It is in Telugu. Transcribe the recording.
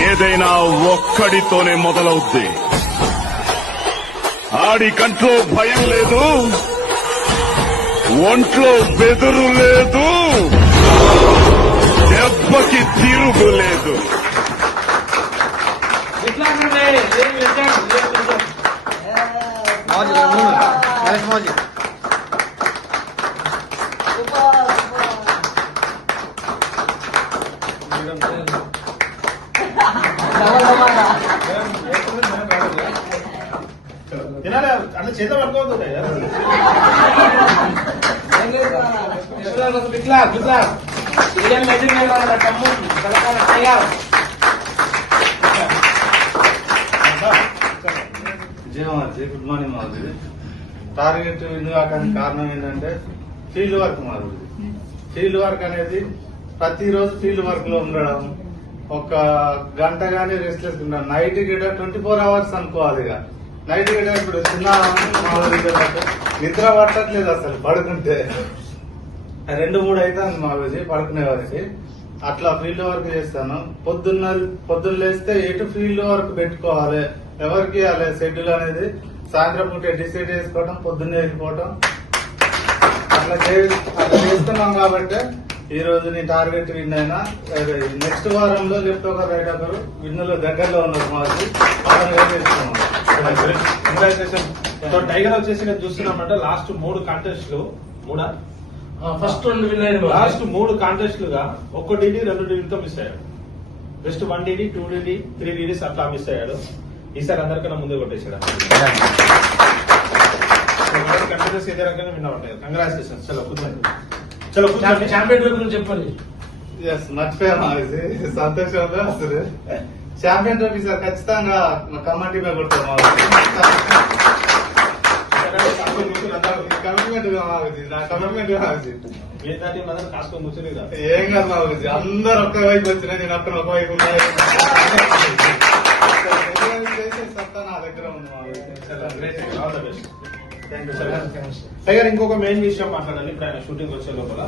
ఏదైనా ఒక్కడితోనే మొదలవుద్ది. ఆడి కంట్లో భయం లేదు, ఒంట్లో బెదురు లేదు, దెబ్బకి తిరుగు లేదు. అట్లా చేత పట్టుకోవద్దు. గుడ్ మార్నింగ్ మాది. టార్గెట్ ఎందుకు కావడానికి కారణం ఏంటంటే ఫీల్డ్ వర్క్ మాది. ఫీల్డ్ వర్క్ అనేది ప్రతిరోజు ఫీల్డ్ వర్క్ లో ఉండడం, ఒక గంట గానీ రెస్ట్లెస్ ఉండడం. నైట్ గిట 24 hours అనుకోవాలి. ఇక నైట్ గిట ఇప్పుడు చిన్న నిద్ర పట్టట్లేదు అసలు. పడుకుంటే 2-3 అవుతుంది మా రోజు పడుకునే వారికి. అట్లా ఫీల్డ్ వర్క్ చేస్తాను. పొద్దున్న లేస్తే ఎటు ఫీల్డ్ వర్క్ పెట్టుకోవాలి, ఎవరికి అలా షెడ్యూల్ అనేది సాయంత్రం పూట డిసైడ్ చేసుకోవడం, పొద్దున్నే వెళ్ళిపోవడం అట్లా చేస్తున్నాం. కాబట్టి ఈ రోజు నీ టార్గెట్ విన్ అయినా. నెక్స్ట్ వారంలో లెఫ్ట్ ఒకరు రైట్ ఒకరు విన్నులో దగ్గరలో ఉన్నారు మాకు. టైగర్ వచ్చేసి నేను చూస్తున్నామంటే లాస్ట్ 3 కాంటెస్ట్లు ఫస్ట్ 2 విన్ అయిన లాస్ట్ 3 కాంటెస్ట్లుగా 1 DD 2 DDతో మిస్ అయ్యాడు. జస్ట్ 1 DD 2 DD 3 DDs అట్లా మిస్ అయ్యాడు. ఈసారి అందరికన్నా ముందే కొట్టేశాడు. కంటిన్యూస్ ఇదే రకంగా విన్నా ఉంటాయి. కంగ్రాచులేషన్స్. చలో కూర్చోండి. చలో కూర్చోండి. ఛాంపియన్ గురించి చెప్పండి. మర్చిపోయామా సంతోషంలో అసలు ఛాంపియన్ ట్రోఫీ సార్ ఖచ్చితంగా కమిటీ మీద కొడతాం. కమిట్మెంట్ నా కమిట్మెంట్ కాసుకొని కూర్చొని ఏం కాదు మాకు. అందరు ఒక్క వైపు వచ్చినా నేను అక్కడ ఒక వైపు ఉన్నా. నా దగ్గర ఉంది. ఇంకొక మెయిన్ విషయం మాట్లాడాలి. ఇప్పుడు ఆయన షూటింగ్ వచ్చే లోపల